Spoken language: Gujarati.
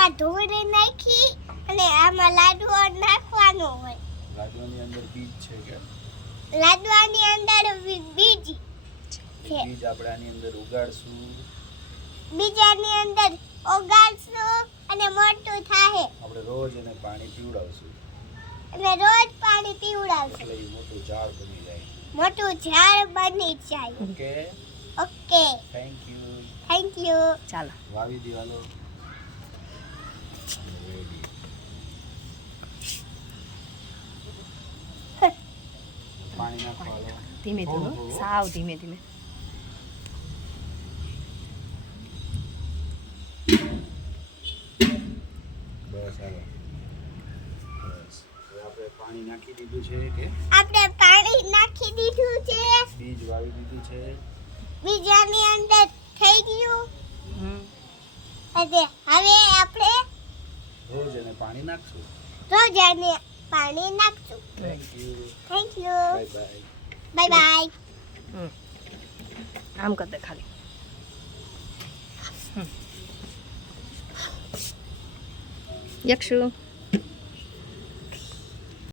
એમાં ધૂળ નાખી અને આમાં લાડવો નાખવાનો હોય. લાડવાની અંદર બીજ છે કે? લાડવાની અંદર બીજ છે. બીજ આપણે આની અંદર ઉગાડશું. બીજાની અંદર ઓગાળશું અને મોટું થાય. આપણે રોજ એને પાણી પીવડાવશું. અને રોજ પાણી પીવડાવશું. એટલે એ મોટું ઝાડ બની જાય. મોટું ઝાડ બની જાય. Okay. Okay. Thank you. Thank you. ચાલો વાવી દીવાલો. પાણી નાખવાનું. ધીમે ધીમે સાવ ધીમે ધીમે. બસ હાલો. બસ હવે આપણે પાણી નાખી દીધું છે કે? આપણે પાણી નાખી દીધું છે. બીજ વાવી દીધું છે. બીજાની અંદર થઈ ગયું. હમ અને હવે આપણે રોજ એને પાણી નાખશું. રોજ આને પાણી નાખશું. Thank you. Thank you. Bye bye bye. Bye. આમ કર દે ખાલી. યક્ષુ